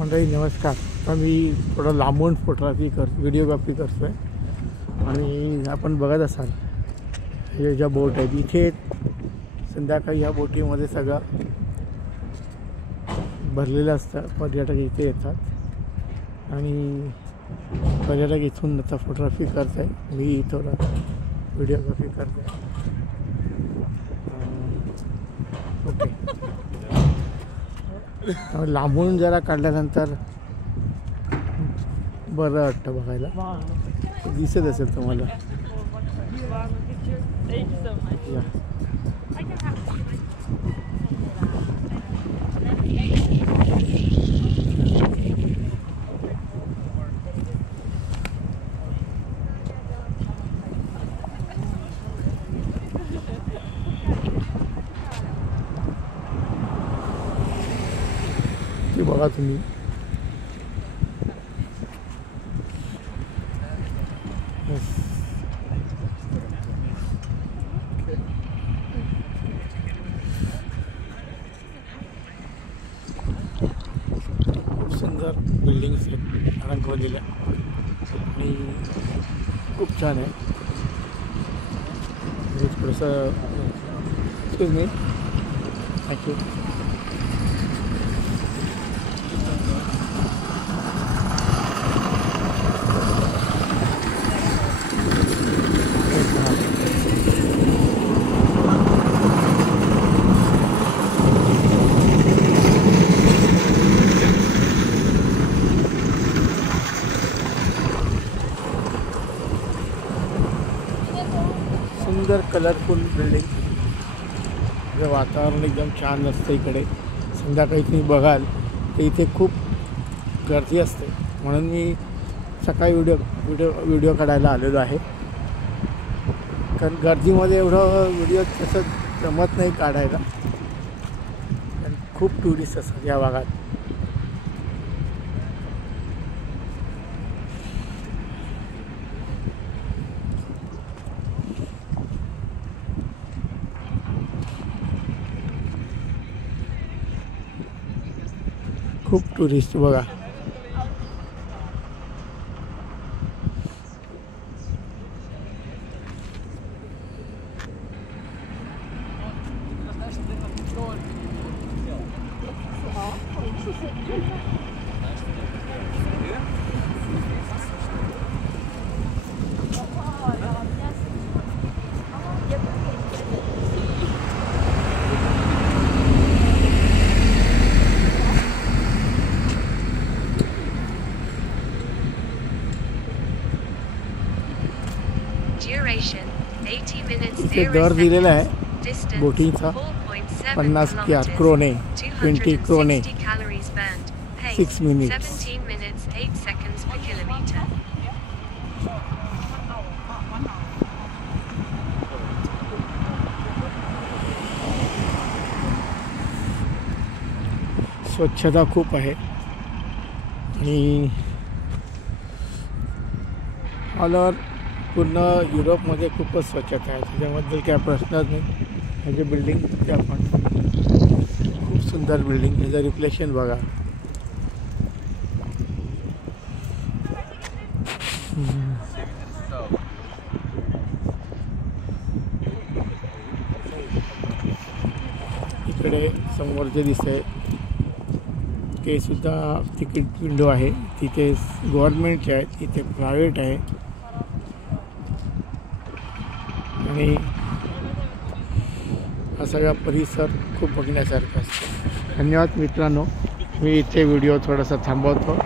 मंडळी नमस्कार. तर मी थोडं लांबून व्हिडिओग्राफी करतो आहे आणि आपण बघत असाल हे ज्या बोट आहेत इथे संध्याकाळी ह्या बोटीमध्ये सगळं भरलेलं असतं. पर्यटक इथे येतात आणि पर्यटक इथून आता फोटोग्राफी करत आहे. मी थोडं व्हिडिओग्राफी करतो आहे. ओके, लांबून जरा काढल्यानंतर बरं वाटतं बघायला. दिसत असेल तुम्हाला. या ती बघा तुम्ही. खूप सुंदर बिल्डिंग्स आहेत रंगवलेल्या आणि खूप छान आहे. थोडंसं एक्सक्यूज मी, थँक्यू. सुंदर कलरफुल बिल्डिंग. वातावरण एकदम छान असतं इकडे. संध्याकाळी तुम्ही बघाल तर इथे खूप गर्दी असते. म्हणून मी सकाळी व्हिडिओ काढायला आलेलो आहे. कारण गर्दीमध्ये एवढं व्हिडिओ तसं जमत नाही काढायला. कारण खूप टुरिस्ट असतात या भागात. खूप टुरिस्ट बघा. इथे दर दिलेला आहे बोटिंगचा 50 क्रोने, 20 क्रोने, 6 मिनिट्स. स्वच्छता खूप आहे आणि ऑल ओव्हर पूर्ण युरोपमध्ये खूपच स्वच्छता आहे. त्याच्याबद्दल काय प्रश्नच नाही. ह्याचे बिल्डिंग ते आपण खूप सुंदर बिल्डिंग. ह्याचं रिफ्लेक्शन बघा. इकडे समोर जे दिसतंय ते सुद्धा तिकीट विंडो आहे. तिथे गव्हर्नमेंटचे आहेत, इथे प्रायव्हेट आहे. आणि हा सगळा परिसर खूप बघण्यासारखा असतो. धन्यवाद मित्रांनो. मी इथे व्हिडिओ थोडासा थांबवतो.